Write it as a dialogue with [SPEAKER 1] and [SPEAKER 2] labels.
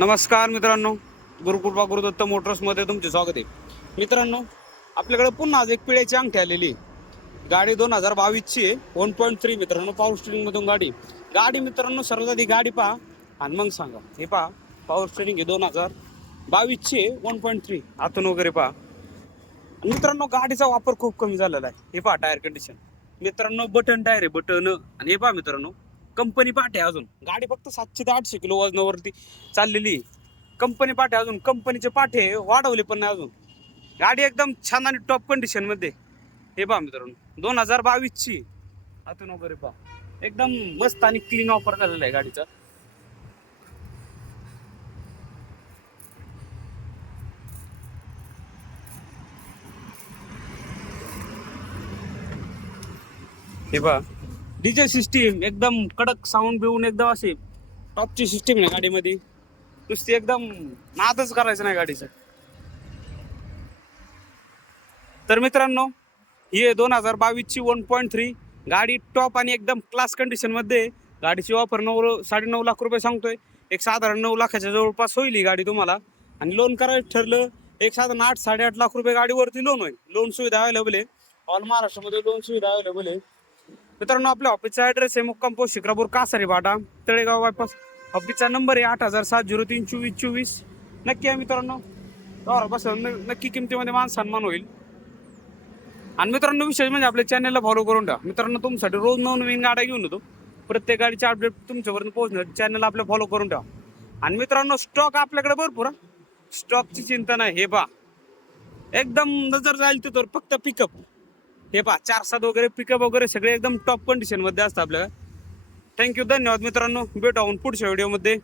[SPEAKER 1] नमस्कार मित्रांनो. गुरुकृपा गुरुदत्त मोटर्समध्ये तुमचे स्वागत आहे. मित्रांनो आपल्याकडे पुन्हा आज एक पिळ्याची अंगठी आलेली आहे. गाडी दोन हजार बावीसची आहे. वन पॉईंट थ्री मित्रांनो पॉवर स्टिरिंगमधून गाडी. गाडी मित्रांनो सर्वात आधी गाडी पहा. आणि मग सांगा. हे पहा पॉवर स्टिरिंग आहे दोन हजार बावीसची आहे. वन पॉईंट थ्री आतून वगैरे पहा. मित्रांनो गाडीचा वापर खूप कमी झालेला आहे. हे पहा टायर कंडिशन मित्रांनो बटन टायर आहे बटन आणि हे पहा मित्रांनो कंपनी पाठ आहे अजून. गाडी फक्त सातशे ते आठशे किलो वजनावरती चाललेली कंपनी पाठ आहे अजून. कंपनीचे पाठे वाढवले पण नाही अजून. गाडी एकदम छान आणि टॉप कंडिशनमध्ये हे पहा मित्रांनो. दोन हजार बावीसची. आतून वगैरे पहा. एकदम मस्त आणि क्लीन ऑफर झालेला आहे गाडीचा. हे पहा. डीजे सिस्टीम एकदम कडक साऊंड बिऊन एकदम असे टॉपची सिस्टीम आहे गाडीमध्ये. नुसती एकदम नादच करायचं नाही गाडीचं. तर मित्रांनो ही आहे दोन हजार बावीसची वन पॉईंट थ्री गाडी टॉप आणि एकदम क्लास कंडिशनमध्ये आहे. गाडीची वापर नऊ साडे नऊ लाख रुपये सांगतोय. एक साधारण नऊ लाखाच्या जवळपास होईल ही गाडी तुम्हाला. आणि लोन करायचं ठरलं एक साधारण आठ साडेआठ लाख रुपये गाडीवरती लोन होईल. लोन सुविधा अवेलेबल आहे. ऑल महाराष्ट्रामध्ये लोन सुविधा अवेलेबल आहे. मित्रांनो आपल्या ऑफिसचा ॲड्रेस आहे मुक्काम post Shikrapur Kasari Bata Talegaon bypass ऑफिसचा नंबर आहे आठ हजार सात झिरो तीन चोवीस चोवीस. नक्की आहे मित्रांनो. बरं बस नक्की किमतीमध्ये मान सन्मान होईल. आणि मित्रांनो विशेष म्हणजे आपल्या चॅनलला फॉलो करून ठेवा. मित्रांनो तुमच्यासाठी रोज नवनवीन गाड्या घेऊन येतो. प्रत्येक गाडीचे अपडेट तुमच्यापर्यंत पोहोचणार. चॅनल आपलं फॉलो करून ठेवा. आणि मित्रांनो स्टॉक आपल्याकडे भरपूर स्टॉकची चिंता नाही. हे पहा. एकदम नजर जाईल तर फक्त पिकअप हे पहा चार सात वगैरे पिकअप वगैरे सगळे एकदम टॉप कंडिशनमध्ये असतं आपल्याला थँक्यू धन्यवाद मित्रांनो. भेटू आपण पुढच्या व्हिडिओमध्ये